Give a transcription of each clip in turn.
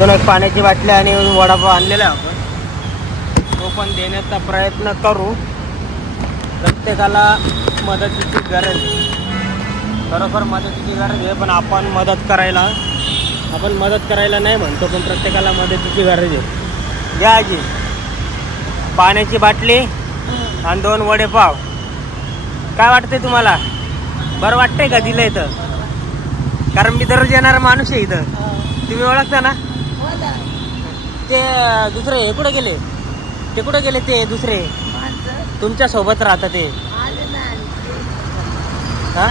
दोन एक पाण्याची बाटली आणि वडापाव आणलेला आहे आपण, तो पण देण्याचा प्रयत्न करू. प्रत्येकाला मदतीची गरज आहे, खरोखर मदतीची गरज आहे. पण आपण मदत करायला नाही म्हणतो, पण प्रत्येकाला मदतीची गरज आहे. घ्या आजी, पाण्याची बाटली आणि 2 वडेपाव. काय वाटतंय तुम्हाला? बरं वाटतंय का दिलं इथं? कारण मी दररोज येणारा माणूस आहे इथं, तुम्ही ओळखता ना. ते दुसरे हे कुठं गेले? ते दुसरे तुमच्या सोबत राहतात ते? हा,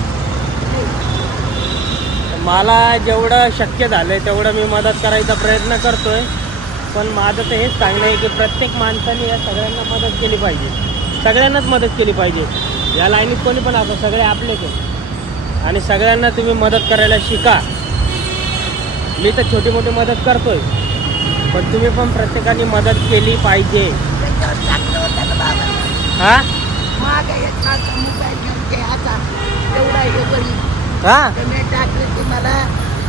मला जेवढं शक्य झालंय तेवढं मी मदत करायचा प्रयत्न करतोय. पण माझं तर हेच सांगणं आहे की प्रत्येक माणसाने या सगळ्यांना मदत केली पाहिजे, सगळ्यांनाच मदत केली पाहिजे. या लाईनीत कोणी पण असो, सगळे आपलेच आहेत आणि सगळ्यांना तुम्ही मदत करायला शिका. मी तर छोटी मोठी मदत करतोय, पण तुम्ही पण प्रत्येकाने मदत केली पाहिजे. हा हा, मला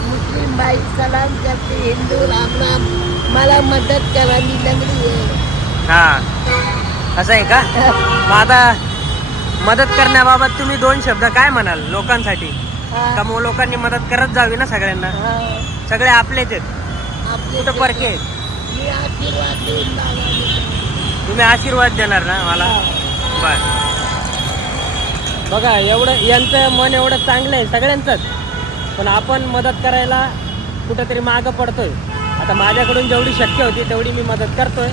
मुस्लिम बाई सलाम करते, हिंदू राम राम, मला मदत करा, मी लंगडी आहे. हा, असं आहे का? मग आता मदत करण्याबाबत तुम्ही 2 शब्द काय म्हणाल लोकांसाठी? का मग लोकांनी मदत करत जावी ना सगळ्यांना? सगळे आपलेच आहेत, कुठं परके आहेत. मी आशीर्वाद देईन बाबा. तुम्ही आशीर्वाद देणार ना मला? बर, बघा एवढं यांचं मन एवढं चांगलं आहे सगळ्यांचंच, पण आपण मदत करायला कुठंतरी मागं पडतोय. आता माझ्याकडून जेवढी शक्य होती तेवढी मी मदत करतोय,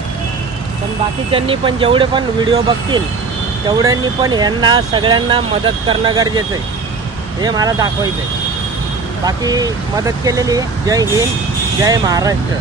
पण बाकीच्यांनी पण जेवढे पण व्हिडिओ बघतील तेवढ्यांनी पण ह्यांना सगळ्यांना मदत करणं गरजेचं आहे, हे मला दाखवायचं आहे. बाकी मदत केलेली आहे. जय हिंद, जय महाराष्ट्र.